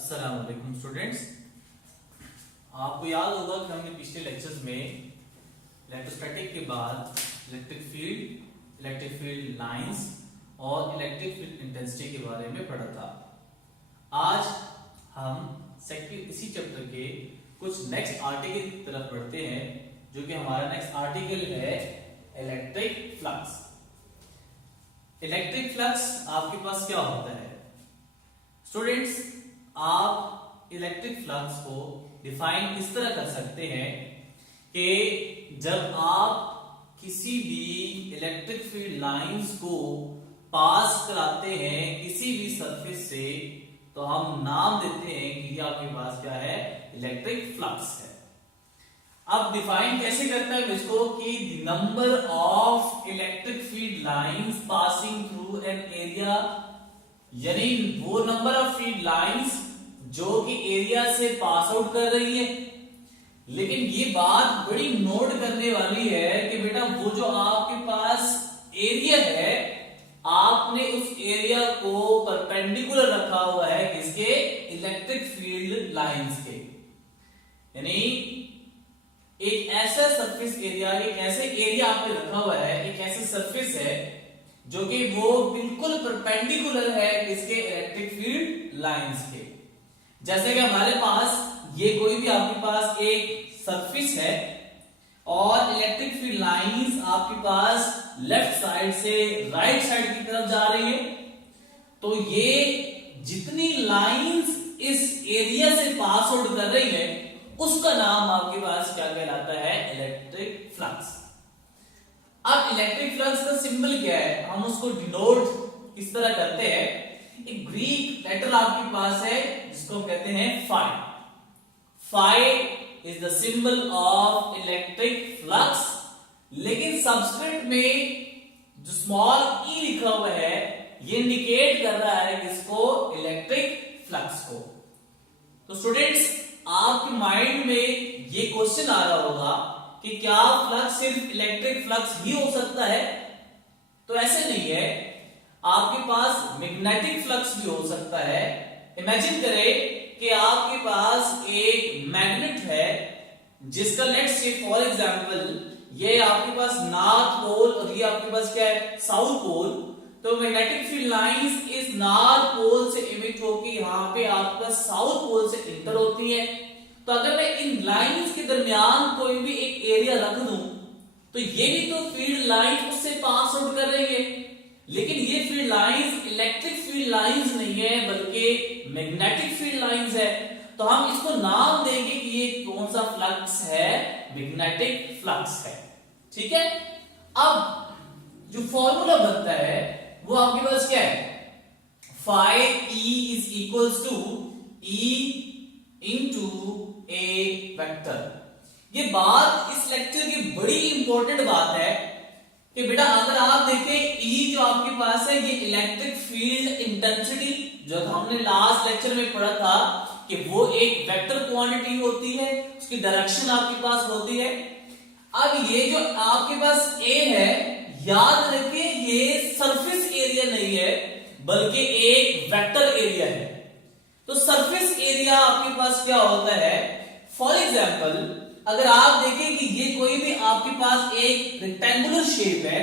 अस्सलाम वालेकुम स्टूडेंट्स। आपको याद होगा कि हमने पिछले लेक्चर्स में इलेक्ट्रोस्टैटिक के बाद इलेक्ट्रिक फील्ड लाइंस और इलेक्ट्रिक फील्ड इंटेंसिटी के बारे में पढ़ा था। आज हम इसी चैप्टर के कुछ नेक्स्ट आर्टिकल की तरफ बढ़ते हैं, जो कि हमारा नेक्स्ट आर्टिकल है इलेक्ट्रिक फ्लक्स। इलेक्ट्रिक फ्लक्स आपके पास क्या होता है स्टूडेंट्स? आप इलेक्ट्रिक फ्लक्स को डिफाइन इस तरह कर सकते हैं कि जब आप किसी भी इलेक्ट्रिक फील्ड लाइंस को पास कराते हैं किसी भी सरफेस से, तो हम नाम देते हैं कि ये आपके पास क्या है, इलेक्ट्रिक फ्लक्स है। अब डिफाइन कैसे करता है इसको कि number of electric field lines passing through an area, यानी वो नंबर ऑफ फील्ड लाइंस जो कि एरिया से पास आउट कर रही है। लेकिन ये बात बड़ी नोट करने वाली है कि बेटा वो जो आपके पास एरिया है, आपने उस एरिया को परपेंडिकुलर रखा हुआ है किसके, इलेक्ट्रिक फील्ड लाइंस के। यानी एक ऐसा सरफेस एरिया, एक ऐसे एरिया आपने रखा हुआ है, एक ऐसे सरफेस है जो कि वो बिल्कुल परपेंडिकुलर है किसके, इलेक्ट्रिक फील्ड लाइंस के। जैसे कि हमारे पास ये कोई भी आपके पास एक सरफेस है और इलेक्ट्रिक फील्ड लाइंस आपके पास लेफ्ट साइड से राइट साइड की तरफ जा रही है, तो ये जितनी लाइंस इस एरिया से पास आउट कर रही है उसका नाम आपके पास क्या कहलाता है, इलेक्ट्रिक फ्लक्स। अब इलेक्ट्रिक फ्लक्स का सिंबल क्या है, हम उसको डिनोट किस तरह करते हैं? एक ग्रीक लेटर आपके पास है जिसको हम कहते हैं phi. Phi is the symbol of electric flux, लेकिन सबस्क्रिप्ट में जो स्मॉल ई लिखा हुआ है ये इंडिकेट कर रहा है किसको, इलेक्ट्रिक फ्लक्स को। तो स्टूडेंट्स, आपके माइंड में ये क्वेश्चन आ रहा होगा कि क्या फ्लक्स सिर्फ इलेक्ट्रिक फ्लक्स ही हो सकता है? तो ऐसे नहीं है, आपके पास मैग्नेटिक फ्लक्स भी हो सकता है। इमेजिन करें कि आपके पास एक मैग्नेट है जिसका लेट्स से फॉर एग्जांपल ये आपके पास नॉर्थ पोल और ये आपके पास क्या है, साउथ पोल। तो मैग्नेटिक फील्ड लाइंस इस नॉर्थ पोल से इमिट होकर यहाँ पे आपका साउथ पोल से इंटर होती है। तो अगर मैं इन लाइंस के दरमियान कोई भी एक एरिया रख दूं तो ये भी तो फील्ड लाइन उससे पास आउट कर रही है, लेकिन ये field lines electric field lines नहीं है बल्कि मैग्नेटिक फील्ड लाइंस है। तो हम इसको नाम देंगे कि ये कौन सा फ्लक्स है, मैग्नेटिक फ्लक्स है। ठीक है। अब जो फॉर्मूला बनता है वो आपके पास क्या है, phi E is equals to E into A vector. ये बात इस लेक्चर की बड़ी इंपॉर्टेंट बात है कि बेटा अगर आप देखें ई जो आपके पास है ये इलेक्ट्रिक फील्ड इंटेंसिटी, जो हमने लास्ट लेक्चर में पढ़ा था कि वो एक वेक्टर क्वांटिटी होती है, उसकी डायरेक्शन आपके पास होती है। अब ये जो आपके पास ए है, याद रखें ये सरफेस एरिया नहीं है बल्कि एक वेक्टर एरिया है। तो सरफेस एरिया आपके पास क्या होता है, फॉर एग्जाम्पल अगर आप देखें कि ये कोई भी आपके पास एक रेक्टेंगुलर शेप है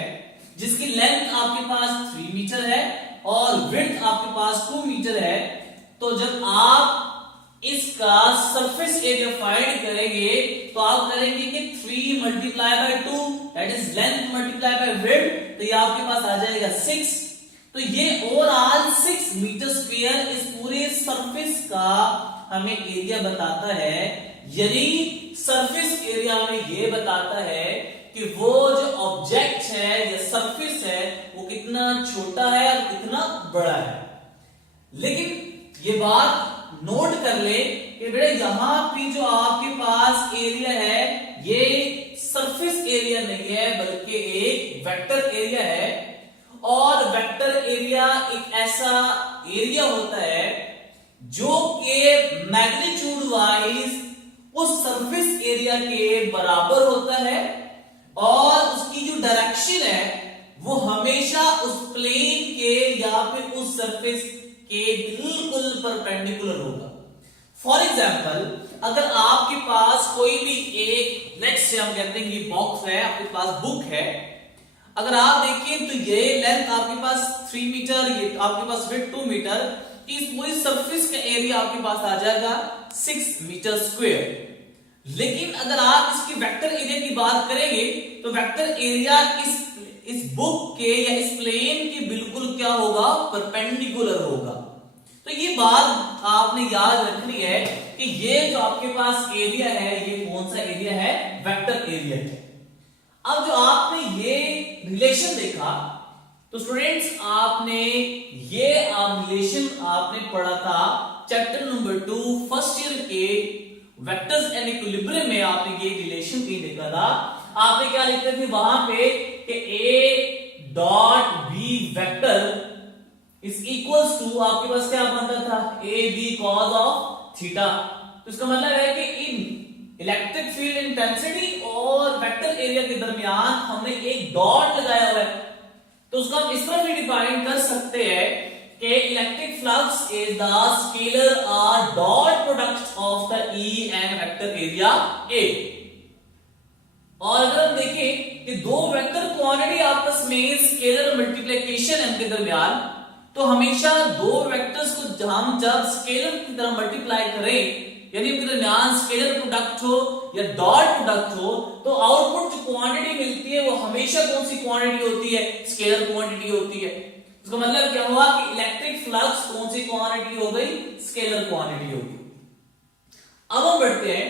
जिसकी लेंथ आपके पास 3 मीटर है और विड्थ आपके पास 2 मीटर है, तो जब आप इसका सरफेस एरिया फाइंड करेंगे तो आप करेंगे कि 3 multiply by 2 that is length multiply by width, तो ये आपके पास आ जाएगा 6। तो ये ओवरऑल 6 मीटर स्क्वायर इस पूरे सरफेस का हमें एरिया बताता है। यानी सरफेस एरिया में ये बताता है कि वो जो ऑब्जेक्ट है या सरफेस है वो कितना छोटा है और कितना बड़ा है। लेकिन ये बात नोट कर ले कि बेटा यहां पे जो आपके पास एरिया है ये सरफेस एरिया नहीं है बल्कि एक वेक्टर एरिया है। और वेक्टर एरिया एक ऐसा एरिया होता है जो कि मैग्नीट्यूड वाइज उस सरफेस एरिया के बराबर होता है और उसकी जो डायरेक्शन है वो हमेशा उस प्लेन के या फिर उस सरफेस के बिल्कुल परपेंडिकुलर होगा। फॉर एग्जाम्पल अगर आपके पास कोई भी एक, लेट्स से हम कहते हैं ये बॉक्स है, आपके पास बुक है, अगर आप देखिए तो ये लेंथ आपके पास 3 मीटर, ये आपके पास विड्थ 2 मीटर, इस पूरी सरफेस का एरिया आपके पास आ जाएगा 6 मीटर स्क्वायर। लेकिन अगर आप इसकी वेक्टर एरिया की बात करेंगे तो वेक्टर एरिया इस बुक के या इस प्लेन के बिल्कुल क्या होगा, परपेंडिकुलर होगा। तो ये बात आपने याद रखनी है कि ये जो आपके पास एरिया है ये कौन सा एरिया है, वेक्टर एरिया है। अब जो आपने ये रिलेशन देखा तो स्टूडेंट्स आपने ये रिलेशन आपने पढ़ा था चैप्टर नंबर 2 फर्स्ट ईयर के वेक्टर्स एंड इक्विलिब्रियम में। आपने ये रिलेशन कहीं देखा था, आपने क्या लिखते थे वहां पे कि a dot b vector is equals to, आपके पास क्या बनता था, a b cos of theta. तो इसका मतलब है कि इन इलेक्ट्रिक फील्ड इंटेंसिटी और वेक्टर एरिया के दरमियान हमने एक डॉट लगाया हुआ है। तो उसको हम इस तरह भी डिफाइन कर सकते हैं कि electric flux is the scalar R dot product of the E and vector area A। और अगर हम देखें कि दो वेक्टर क्वांटिटी आपस में स्केलर मल्टीप्लिकेशन है उनके दरमियान, तो हमेशा दो वेक्टर्स को हम जब स्केलर की तरह मल्टीप्लाई करें, यानी उनके दरमियान स्केलर प्रोडक्ट हो या डॉट प्रोडक्ट हो, तो आउटपुट जो क्वांटिटी मिलती है वो हमेशा कौन सी क्वांटिटी होती है, स्केलर क्वांटिटी होती है। इसका मतलब क्या हुआ कि इलेक्ट्रिक फ्लक्स कौन सी क्वांटिटी हो गई, स्केलर क्वांटिटी हो गई। अब हम बढ़ते हैं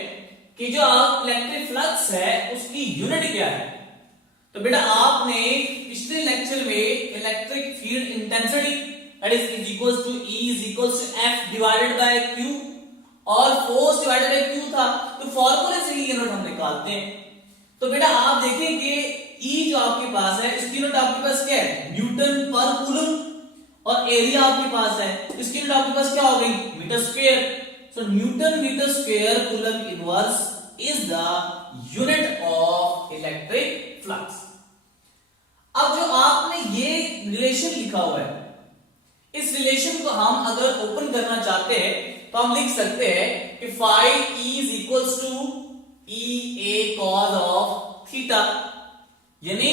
कि जो इलेक्ट्रिक फ्लक्स है उसकी यूनिट क्या है। तो बेटा आपने पिछले लेक्चर में electric field intensity that is equals to E is equals to F divided by Q और फोर्स डिवाइडेड बाय Q था, तो फॉर्मूले से ये यूनिट हम निकालते हैं। तो बेटा आप देखिए कि E जो आपके पास है इसकी यूनिट आपके पास क्या है, न्यूटन पर कूलम, और एरिया आपके पास है इसकी यूनिट आपके पास क्या हो गई, metre square. So newton metre square coulomb inverse is the unit of electric flux. अब जो आपने ये रिलेशन लिखा हुआ है, इस रिलेशन को हम अगर ओपन करना चाहते हैं तो हम लिख सकते हैं कि phi E is equals to E A cos of theta. यानी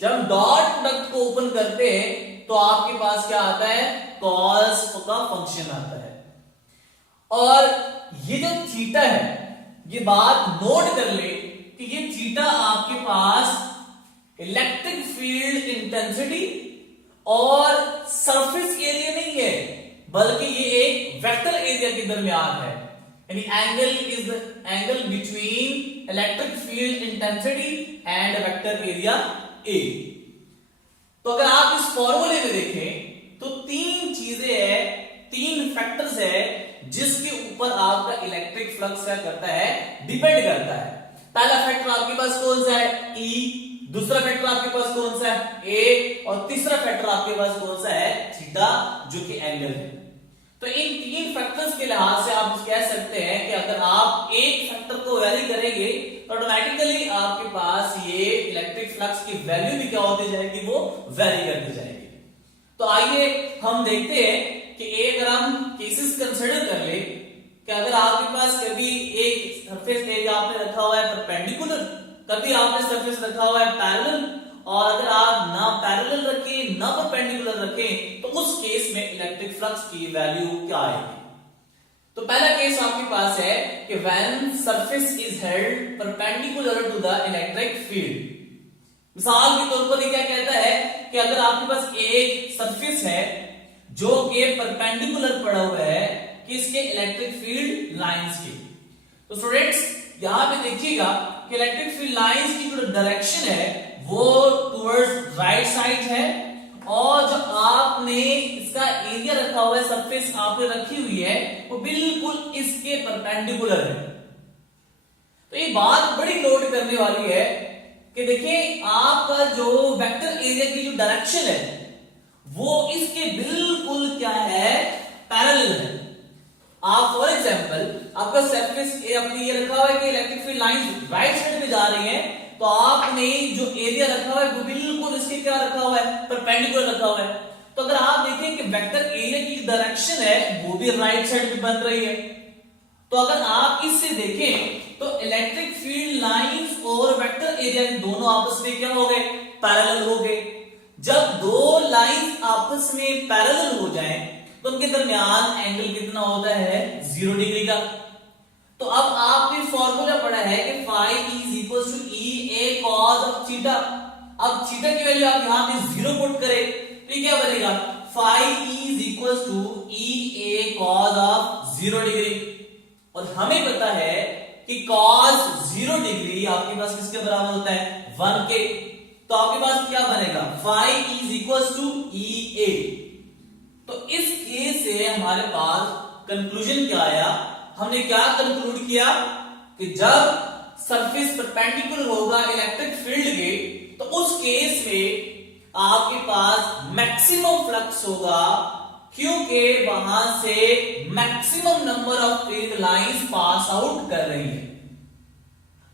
जब हम डॉट प्रोडक्ट को ओपन करते हैं तो आपके पास क्या आता है, cos का फंक्शन आता है। और ये जो थीटा है, ये बात नोट कर ले कि ये थीटा आपके पास इलेक्ट्रिक फील्ड इंटेंसिटी और सरफेस एरिया नहीं है, बल्कि ये एक वेक्टर एरिया के दरमियान है। यानी angle is the angle between electric field intensity and vector area A। तो अगर आप इस फॉर्मूले में देखें तो तीन चीजें है, तीन फैक्टर्स है जिसके ऊपर आपका इलेक्ट्रिक फ्लक्स क्या करता है, डिपेंड करता है। पहला फैक्टर आपके पास कौन सा है, E, दूसरा फैक्टर आपके पास कौन सा है, A, और तीसरा फैक्टर आपके पास कौन सा है, थीटा, जो कि एंगल है। तो इन तीन फैक्टर्स के लिहाज से आप कह सकते हैं कि अगर आप एक फैक्टर को वैरी करेंगे तो ऑटोमेटिकली आपके पास ये इलेक्ट्रिक फ्लक्स की वैल्यू भी क्या होती जाएगी, वो वैरी करती जाएगी। तो आइए हम देखते हैं कि एक अगर हम केसेस कंसिडर कर ले कि अगर आपके पास कभी एक सरफेस एरिया आपने रखा हुआ है परपेंडिकुलर, कभी आपने सरफेस रखा हुआ है पैरेलल, और अगर आप ना पैरेलल रखें ना परपेंडिकुलर रखें तो उस केस में इलेक्ट्रिक फ्लक्स की वैल्यू क्या आएगी। तो पहला केस आपके पास है कि when surface is held perpendicular to the electric field. मिसाल के तौर पर ये क्या कहता है कि अगर आपके पास एक सरफेस है जो कि परपेंडिकुलर पड़ा हुआ है किसके, इलेक्ट्रिक फील्ड लाइंस के। तो स्टूडेंट्स यहां पे देखिएगा कि इलेक्ट्रिक फील्ड लाइंस की जो डायरेक्शन है वो टुवर्ड्स राइट साइड है, और जो आपने इसका एरिया रखा हुआ है, सरफेस आपने रखी हुई है, वो बिल्कुल इसके परपेंडिकुलर है। तो ये बात बड़ी नोट करने वाली है कि देखिए आपका जो वेक्टर एरिया की जो डायरेक्शन है वो इसके बिल्कुल क्या है, पैरेलल है। आप फॉर एग्जांपल आपका सरफेस अपनी ये रखा हुआ है कि electric field lines right side पे जा रही है, तो आपने जो एरिया रखा हुआ है वो बिल्कुल इसके क्या रखा हुआ है, परपेंडिकुलर रखा हुआ है। तो अगर आप देखें कि वेक्टर एरिया की डायरेक्शन है वो भी राइट साइड पे बन रही है, तो अगर आप इससे देखें तो इलेक्ट्रिक फील्ड लाइंस और वेक्टर एरिया दोनों आपस में क्या हो गए, पैरेलल हो गए। जब दो लाइंस आपस में पैरेलल हो जाएं तो उनके दरमियान एंगल कितना होता है, 0 डिग्री का। तो अब आपने फॉर्मूला पढ़ा है कि phi is equals to E a cos of theta। अब थीटा की वैल्यू आप यहां पे 0 पुट करें तो ये क्या बनेगा, phi is equals to E a cos of 0 degree. और हमें पता है कि cos 0 डिग्री आपके पास किसके बराबर होता है, 1 के। तो आपके पास क्या बनेगा, phi is equals to E a। तो इस केस से हमारे पास कंक्लूजन क्या आया, हमने क्या कंक्लूड किया कि जब सरफेस परपेंडिकुलर होगा इलेक्ट्रिक फील्ड के तो उस केस में आपके पास मैक्सिमम फ्लक्स होगा, क्योंकि वहां से maximum number of field lines pass out कर रही है।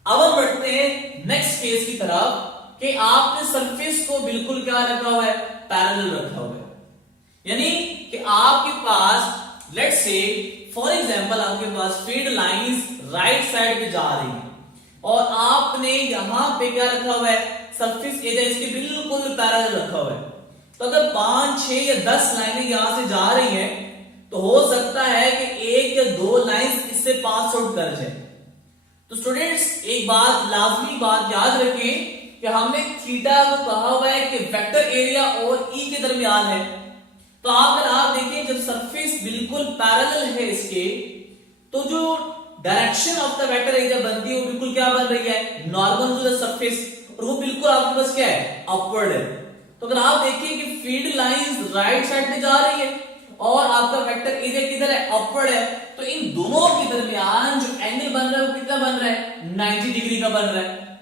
अब हम बढ़ते हैं नेक्स्ट केस की तरफ कि आपने सरफेस को बिल्कुल क्या रखा हुआ है, पैरेलल रखा हुआ है। यानी कि आपके पास लेट्स से फॉर एग्जांपल आपके पास फील्ड लाइंस राइट साइड पे जा रही है और आपने यहां पे क्या रखा हुआ है, सरफेस एरिया इसके बिल्कुल पैरेलल रखा हुआ है। तो अगर 5, 6 या 10 लाइनें यहां से जा रही हैं तो हो सकता है कि 1 या 2 लाइंस इससे पास आउट कर जाए। तो स्टूडेंट्स एक बात, लाजमी बात याद रखें कि हमने थीटा को कहा हुआ है कि वेक्टर एरिया और ई के दरमियान है। तो अगर आप देखें जब सरफेस बिल्कुल पैरेलल है इसके, तो जो direction of the vector area बनती है वो बिल्कुल क्या बन रही है, नॉर्मल टू द सरफेस, और वो बिल्कुल आपके पास क्या है, अपवर्ड है। तो अगर आप देखिए कि फील्ड लाइंस राइट साइड में जा रही है और आपका वेक्टर एरिया किधर है, अपवर्ड है, तो इन दोनों के दरमियान जो एंगल बन रहा है वो कितना बन रहा है, 90 डिग्री का बन रहा है।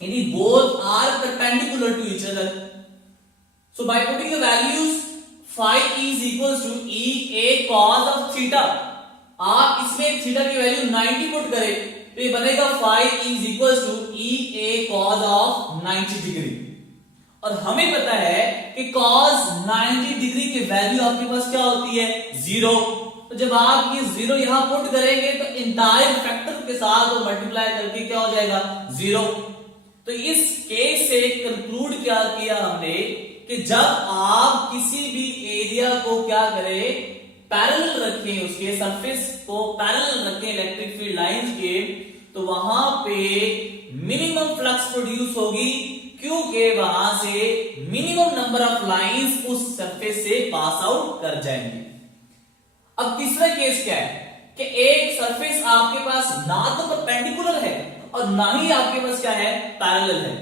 यानी both are perpendicular to each other. So by putting the values phi is equals to E a cos of theta, आप इसमें थीटा की वैल्यू 90 पुट करें तो ये बनेगा phi is equals to E a cos of 90 degree. और हमें पता है कि cos 90 डिग्री की वैल्यू आपके पास क्या होती है, 0। तो जब आप ये 0 यहां पुट करेंगे तो इंटायर फैक्टर के साथ वो मल्टीप्लाई करके क्या हो जाएगा, 0। तो इस केस से कंक्लूड क्या किया हमने कि जब आप किसी भी एरिया को क्या करें, पैरेलल रखें, उसके सरफेस को पैरेलल रखें इलेक्ट्रिक फील्ड लाइंस के, तो वहां पे मिनिमम फ्लक्स प्रोड्यूस होगी, क्योंकि वहां से मिनिमम नंबर ऑफ लाइंस उस सरफेस से पास आउट कर जाएंगे। अब तीसरा केस क्या है कि एक सरफेस आपके पास ना तो परपेंडिकुलर है और ना ही आपके पास क्या है, पैरेलल है,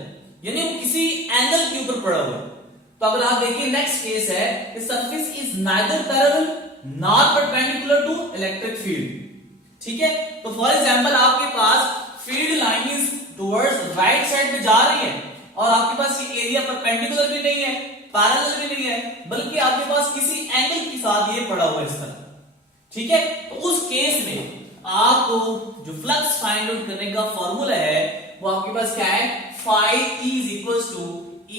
यानी वो किसी एंगल के ऊपर पड़ा हुआ है। तो अगर आप देखिए नेक्स्ट केस है कि surface is neither parallel not perpendicular to electric field. ठीक है, तो फॉर एग्जांपल आपके पास field line is towards right side में जा रही है और आपके पास ये एरिया परपेंडिकुलर भी नहीं है, पैरेलल भी नहीं है, बल्कि आपके पास किसी एंगल के साथ ये पड़ा हुआ है इस तरह। ठीक है, तो उस केस में आपको जो फ्लक्स फाइंड आउट करने का फॉर्मूला है वो आपके पास क्या है, phi is equals to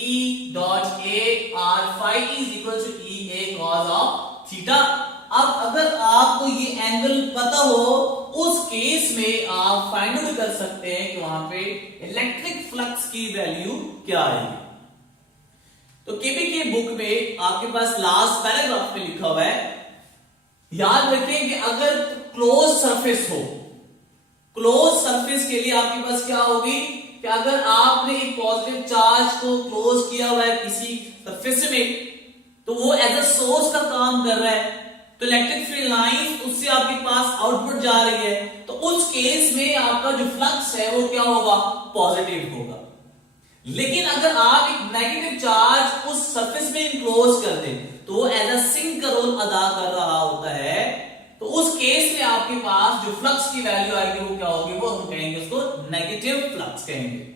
E dot A or phi is equals to E a cos of theta। अब अगर आपको ये एंगल पता हो उस केस में आप फाइंड आउट कर सकते हैं कि वहां पे इलेक्ट्रिक फ्लक्स की वैल्यू क्या आएगी। तो केबीके बुक में आपके पास लास्ट पैराग्राफ में लिखा हुआ है, याद रखें कि अगर क्लोज सरफेस हो, क्लोज सरफेस के लिए आपके पास क्या होगी कि अगर आपने एक पॉजिटिव चार्ज को क्लोज किया हुआ है किसी सरफेस में तो वो एज अ सोर्स का काम कर रहा है, तो इलेक्ट्रिक फील्ड लाइन उससे आपके पास आउटपुट जा रही है, तो उस केस में आपका जो फ्लक्स है वो क्या होगा, पॉजिटिव होगा। लेकिन अगर आप एक नेगेटिव चार्ज उस सरफेस में इंक्लोज कर दें तो वो एज अ सिंक का रोल अदा कर रहा होता है, तो उस केस में आपके पास जो फ्लक्स की वैल्यू आएगी वो क्या होगी, वो हम कहेंगे उसको नेगेटिव फ्लक्स कहेंगे।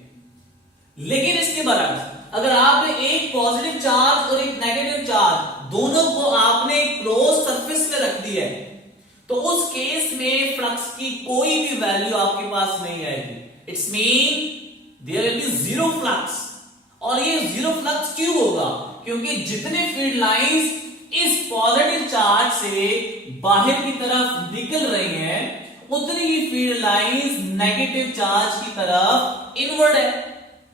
लेकिन इसके बरक्स अगर आपने एक पॉजिटिव चार्ज और एक नेगेटिव चार्ज दोनों को आपने क्लोज सरफेस में रख दिया है तो उस केस में फ्लक्स की कोई भी वैल्यू आपके पास नहीं आएगी। It's mean there will be zero flux. और ये जीरो फ्लक्स क्यों होगा, क्योंकि जितने फील्ड लाइंस इस पॉजिटिव चार्ज से बाहर की तरफ निकल रही हैं उतनी ही फील्ड लाइंस नेगेटिव चार्ज की तरफ इनवर्ड है,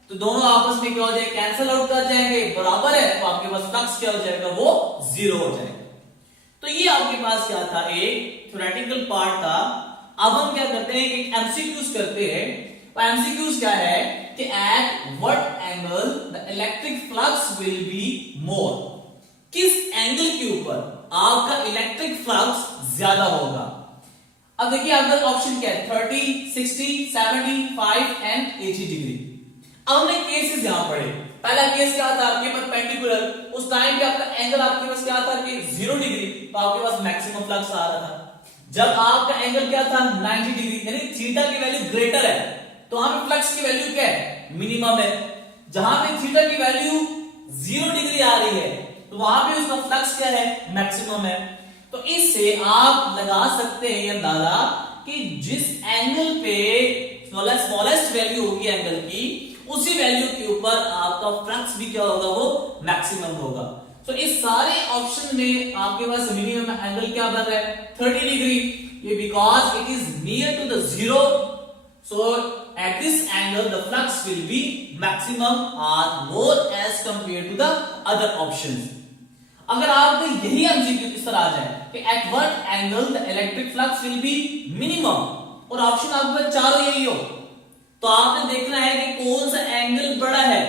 तो दोनों आपस में क्या हो जाएगा, कैंसिल आउट कर जाएंगे, बराबर है, तो आपके पास फ्लक्स क्या हो जाएगा, वो जीरो हो जाएगा। तो ये आपके पास क्या था, एक थ्योरेटिकल पार्ट था। अब हम क्या करते हैं, एक एमसीक्यूज करते हैं। तो एमसीक्यूज क्या है कि at what angle the electric flux will be more, किस एंगल के ऊपर आपका इलेक्ट्रिक फ्लक्स ज्यादा होगा। अब देखिए आपका ऑप्शन क्या है, 30, 60, 75 एंड 80 डिग्री। अब हमने केसेस यहां पढ़े। पहला केस क्या था, आपके परपेंडिकुलर, उस टाइम पे आपका एंगल आपके पास क्या था कि 0 डिग्री, तो आपके पास मैक्सिमम फ्लक्स आ रहा था। जब आपका एंगल क्या था 90 डिग्री, यानी थीटा की वैल्यू ग्रेटर है, तो वहां पे फ्लक्स की वैल्यू क्या है, मिनिमम है। जहां पे थीटा की वैल्यू 0 डिग्री आ रही है, तो वहां पे उसका फ्लक्स क्या है, मैक्सिमम है। तो इससे आप लगा सकते हैं ये अंदाजा कि जिस एंगल पे स्मॉलेस्ट वैल्यू होगी एंगल की, उसी वैल्यू के ऊपर आपका फ्लक्स भी क्या होगा, वो मैक्सिमम होगा। तो इस सारे ऑप्शन में आपके पास मिनिमम एंगल क्या बन रहा है, 30 डिग्री, ये because it is near to the zero, so at this angle the flux will be maximum और more as compare to the other options. अगर आपको यही एमसीक्यू इस तरह आ जाए कि at what angle the electric flux will be minimum, और ऑप्शन आपके पास चारों यही हो, तो आपने देखना है कि कौन सा एंगल बड़ा है,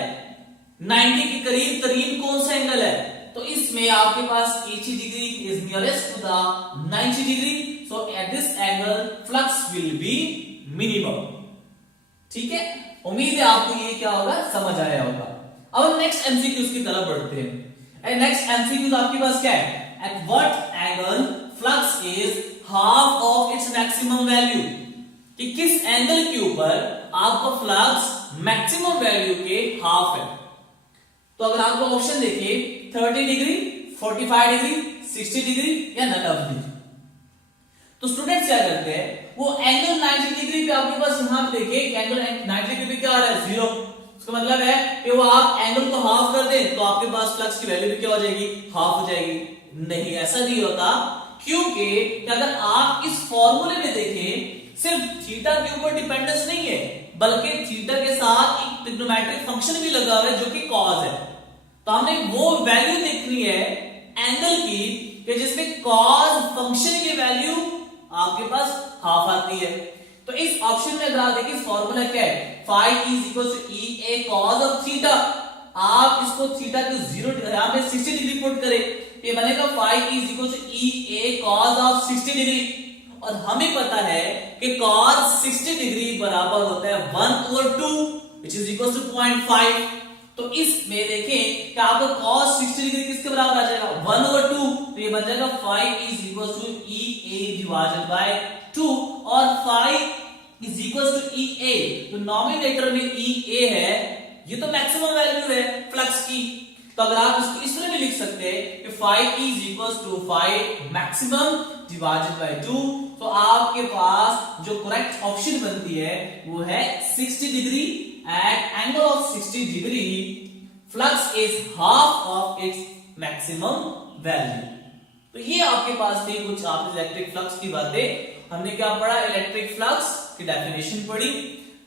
90 के करीब तरीन कौन सा एंगल है। तो इसमें आपके पास 80 degree is nearest to the 90 degree, so at this angle flux will be minimum. ठीक है, उम्मीद है आपको ये क्या होगा, समझ आया होगा। अब हम नेक्स्ट एमसीक्यूज की तरफ बढ़ते हैं। नेक्स्ट एमसीक्यूज आपके पास क्या है, eight what angle flux is half of its maximum value, कि किस एंगल के ऊपर आपका फ्लक्स मैक्सिमम वैल्यू के हाफ है। तो अगर आपको ऑप्शन देखिए 30 डिग्री, 45 डिग्री, 60 डिग्री या नन ऑफ दीज, तो स्टूडेंट्स क्या करते हैं, वो एंगल 90 डिग्री पे आपके पास यहां पे देखिए एंगल 90 डिग्री पे क्या आ रहा है, 0। इसका मतलब है कि वो आप एंगल को हाफ कर दें तो आपके पास फ्लक्स की वैल्यू भी क्या हो जाएगी, हाफ हो जाएगी। नहीं, ऐसा नहीं होता, क्योंकि अगर आप इस फॉर्मूले में देखें, सिर्फ थीटा के ऊपर डिपेंडेंस नहीं है, बल्कि थीटा के साथ एक ट्रिग्नोमेट्रिक फंक्शन भी लगा हुआ है जो कि कॉस है। तो हमने वो वैल्यू देखनी है एंगल की कि जिसमें कॉस फंक्शन की वैल्यू आपके पास हाफ आती है। तो इस ऑप्शन में अगर आप देखिए फॉर्मूला क्या है, phi is equal to EA cos of theta। आप इसको थीटा को 0 यहां पे 60 डिग्री पुट करें, ये बनेगा phi is equal to EA cos of 60 degree. और हमें पता है कि cos 60 डिग्री बराबर होता है 1/2 which is equal to 0.5। तो इसमें देखें कि आपको cos 60 डिग्री किसके बराबर आ जाएगा, 1/2, तो ये बन जाएगा phi is equal to EA divided by 2, और phi is equal to EA, तो नॉमिनेटर में EA है, ये तो मैक्सिमम वैल्यू है फ्लक्स की। तो अगर आप इसको इस तरह भी लिख सकते हैं कि phi is equal to phi maximum divided by 2, तो आपके पास जो करेक्ट ऑप्शन बनती है वो है 60 degree, at angle of 60 degree flux is half of its maximum value। तो ये आपके पास थे कुछ आपने इलेक्ट्रिक फ्लक्स की बातें। हमने क्या पढ़ा, इलेक्ट्रिक फ्लक्स की डेफिनेशन पढ़ी,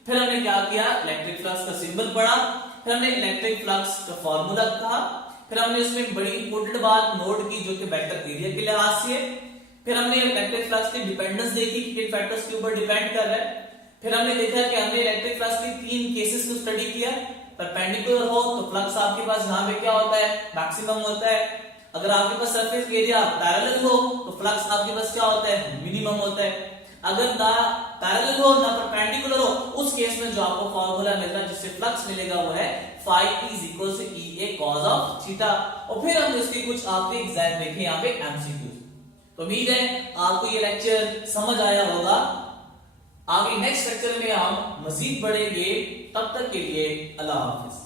फिर हमने क्या किया, इलेक्ट्रिक फ्लक्स का सिंबल पढ़ा, फिर हमने इलेक्ट्रिक फ्लक्स का फॉर्मूला था, फिर हमने उसमें बड़ी इंपॉर्टेंट बात नोट की जो कि वेक्टर एरिया के लिहाज से, फिर हमने इलेक्ट्रिक फ्लक्स की डिपेंडेंस देखी कि किन फैक्टर्स के ऊपर डिपेंड कर रहा है। फिर हमने देखा कि हमने इलेक्ट्रिक फ्लक्स के 3 केसेस को स्टडी किया। परपेंडिकुलर हो तो फ्लक्स आपके पास यहाँ पे क्या होता है, मैक्सिमम होता है। अगर आपके पास सरफेस एरिया पैरेलल हो तो फ्लक्स आपके पास क्या होता है, मिनिमम होता है। अगर ना पैरेलल हो ना परपेंडिकुलर हो, उस केस में जो आपको फॉर्मूला मिलेगा जिससे फ्लक्स मिलेगा वो है phi is equal to EA cos of theta। और फिर हम इसके कुछ आपके एग्जाम देखें यहाँ पे MCQ। तो उम्मीद है आपको ये लेक्चर समझ आया होगा। आगे नेक्स्ट लेक्चर में हम मजीद बढ़ेंगे, तब तक के लिए अल्लाह हाफिज।